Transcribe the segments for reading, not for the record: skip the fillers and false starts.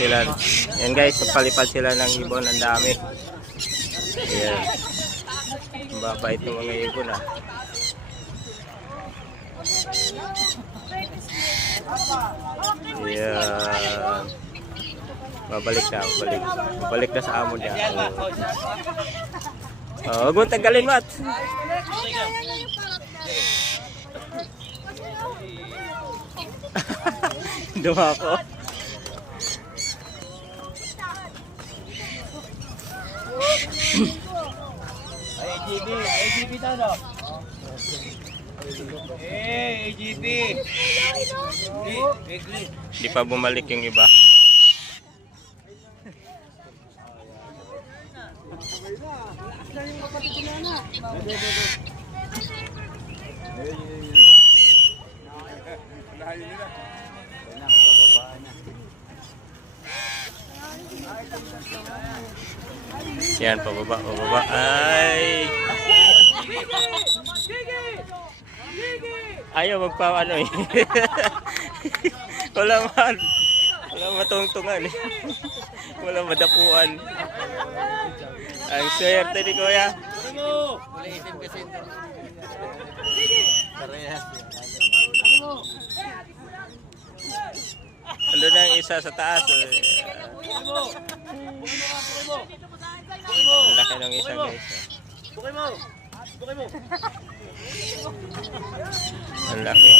Sila. Yan guys, palipad sila ng ibon. Ang dami. Ayan. Mababait ng mga ibon ah. Ayan. Babalik na, babalik. Babalik na sa amo niya. Oh, huwag mong tanggalin, Mat. Dumako. AGB daw no? AGB. Di pa bumalik yung iba. Yan, pababa, pababa. Ay! Ayaw magpa-ano eh. Wala man. Wala matungtungan eh. Wala madapuan. Ang swerte ni Kuya. Ulitin kasi. Parehas. Ano na yung isa sa taas. Ang laki ng isa guys. Bukay mo. Bukay mo. Ang laki.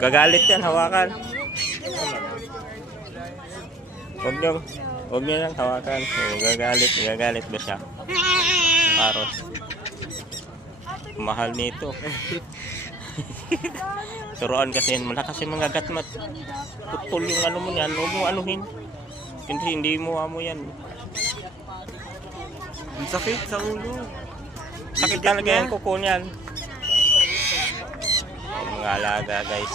Gagalit yan, hawakan. Huwag niyo lang hawakan. Gagalit ba siya? Paros. Mahal nito. Turuan kasi yan, malakas yung mga gatmat. Putol yung ano mo yan, huwag mo anuhin. Hindi mo amo yan. Ang sakit sa ulo. Sakit talaga yung kuko niyan. Mga alaga guys.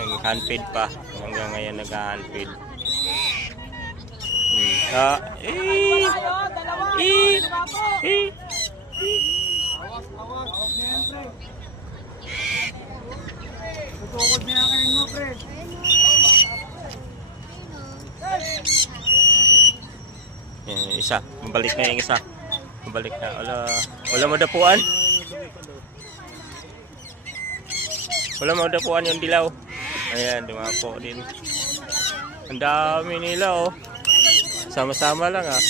Nag-handfeed pa. Hanggang ngayon nag-handfeed. Tutukod niya kayo mo, pre. Isa, mabalik na yung isa. Mabalik na. Wala madapuan. Wala madapuan yung dilaw. Ayan, dumapo din. Ang dami nila oh. Sama-sama lang ah.